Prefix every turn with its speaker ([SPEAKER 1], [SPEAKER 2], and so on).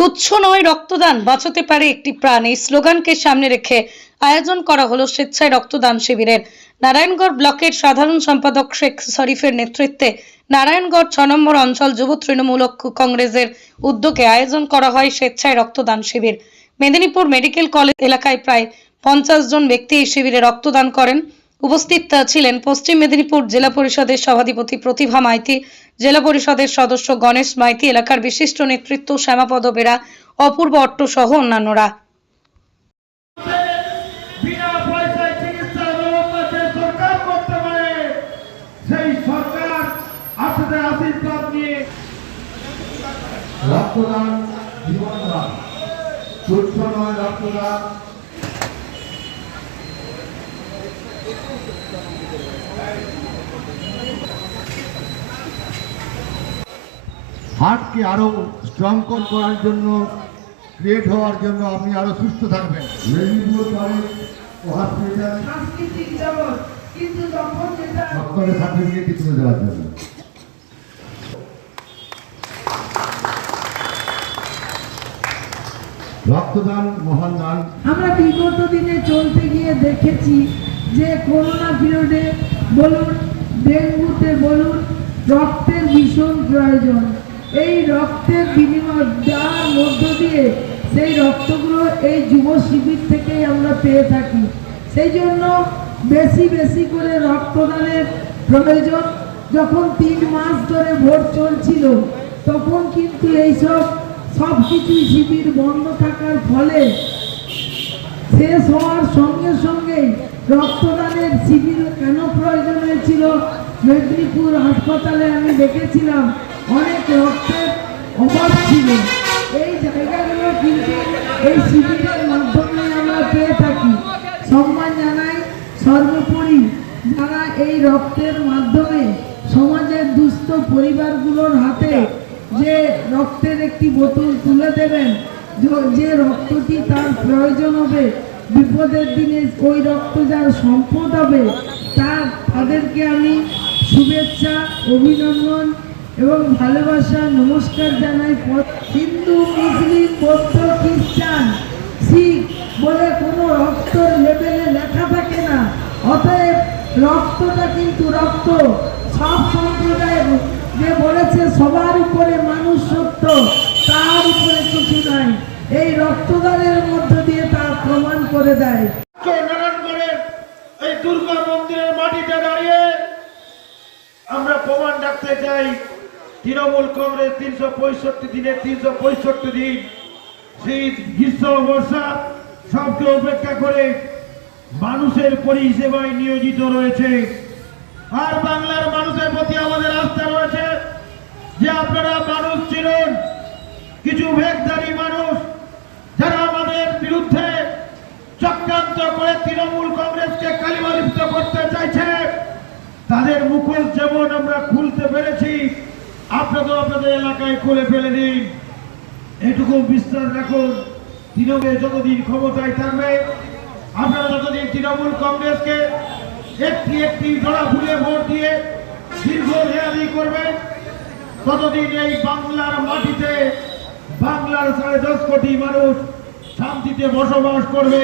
[SPEAKER 1] তুচ্ছ নয় রক্তদান, বাঁচাতে পারে একটি প্রাণ। এই স্লোগানকে সামনে রেখে আয়োজন করা হলো স্বেচ্ছায় রক্তদান শিবিরের। নারায়ণগড় ব্লকের সাধারণ সম্পাদক শেখ শরীফের নেতৃত্বে নারায়ণগড় ছ নম্বর অঞ্চল যুব তৃণমূল কংগ্রেসের উদ্যোগে আয়োজন করা হয় স্বেচ্ছায় রক্তদান শিবির। মেদিনীপুর মেডিকেল কলেজ এলাকায় প্রায় পঞ্চাশ জন ব্যক্তি এই শিবিরে রক্তদান করেন। উপস্থিত ছিলেন পশ্চিম মেদিনীপুর জেলা পরিষদের সভাধিপতি প্রতিভা মাইতি, জেলা পরিষদের সদস্য গণেশ মাইতি, এলাকার বিশিষ্ট নেতৃত্ব শ্যামাপদ বেরা, অপূর্ব অট্ট সহ অন্যান্যরা।
[SPEAKER 2] পয়সায় চিকিৎসার ব্যবস্থা যে সরকার করতে পারে সেই সরকার আপনাদের আশীর্বাদ নিয়ে
[SPEAKER 3] রক্তদান জীবনদান তুচ্ছ নয় রক্তদান হার্টকে আরও স্ট্রং করার জন্য ক্রিয়েট হওয়ার জন্য আপনি আরও সুস্থ থাকবেন। সার্টিফিকেট তুলে দেওয়ার জন্য। রক্তদান মহান দান।
[SPEAKER 4] আমরা বিগত দিনে চলতে গিয়ে দেখেছি যে করোনা পিরিয়ডে বলুন, ডেঙ্গুতে বলুন, রক্তের ভীষণ প্রয়োজন। এই রক্তের বিনিময় দেওয়ার মধ্য দিয়ে সেই রক্তগুলো এই যুব শিবির থেকেই আমরা পেয়ে থাকি। সেই জন্য বেশি বেশি করে রক্তদানের প্রয়োজন। যখন তিন মাস ধরে ভোট চলছিল, তখন কিন্তু এইসব সব কিছুই শিবির বন্ধ থাকার ফলে শেষ হওয়ার সঙ্গে সঙ্গেই রক্তদানের শিবির কেন প্রয়োজন হয়েছিল মেদিনীপুর হাসপাতালে আমি দেখেছিলাম অনেক রক্তের অভাব ছিল। এই জায়গাগুলো কিন্তু এই শিবিরের মাধ্যমে আমরা পেয়ে থাকি। সম্মান জানাই সর্বোপরি যারা এই রক্তের মাধ্যমে সমাজের দুস্থ পরিবারগুলোর হাতে যে রক্তের একটি বোতল তুলে দেবেন, যে- রক্তটি তার প্রয়োজন হবে বিপদের দিনে ওই রক্ত যার সম্পদ হবে তার তাদেরকে আমি শুভেচ্ছা, অভিনন্দন এবং ভালোবাসা, নমস্কার জানাই। হিন্দু, মুসলিম, বৌদ্ধ, খ্রিস্টান, শিখ বলে কোনো রক্তর লেভেলে লেখা থাকে না। অতএব রক্তটা কিন্তু রক্ত। সব সম্প্রদায়ের যে বলেছে, সবার উপরে মানুষ সত্য, তার উপরে কিছু নাই। এই রক্তদানের মধ্য তা করে দেয়।
[SPEAKER 2] তৃণমূল কংগ্রেস তিনশো পঁয়ষট্টি দিনে তিনশো পঁয়ষট্টি দিন গ্রীষ্ম বর্ষা সবকে উপেক্ষা করে মানুষের পরিষেবায় নিয়োজিত রয়েছে। আর বাংলার মানুষের প্রতি আমাদের আস্থা রয়েছে যে আপনারা মানুষ চিনুন, কিছু ভেগধারী মানুষ যারা আমাদের বিরুদ্ধে চক্রান্ত করে তৃণমূল কংগ্রেসকে কালিমালিপ্ত করতে চাইছে। তাদের মুখোশ যেমন আমরা খুলতে পেরেছি, আপনাদের আপনাদের এলাকায় খুলে ফেলে দিন এটুকু বিশ্বাস রাখুন, তৃণমূল যতদিন ক্ষমতায় থাকবে, আপনারা যতদিন তৃণমূল কংগ্রেসকে একটি একটি জোড়া ফুলে ভোট দিয়ে দীর্ঘ মেয়াদি করবেন, ততদিন এই বাংলার মাটিতে বাংলার সাড়ে দশ কোটি মানুষ শান্তিতে বসবাস করবে।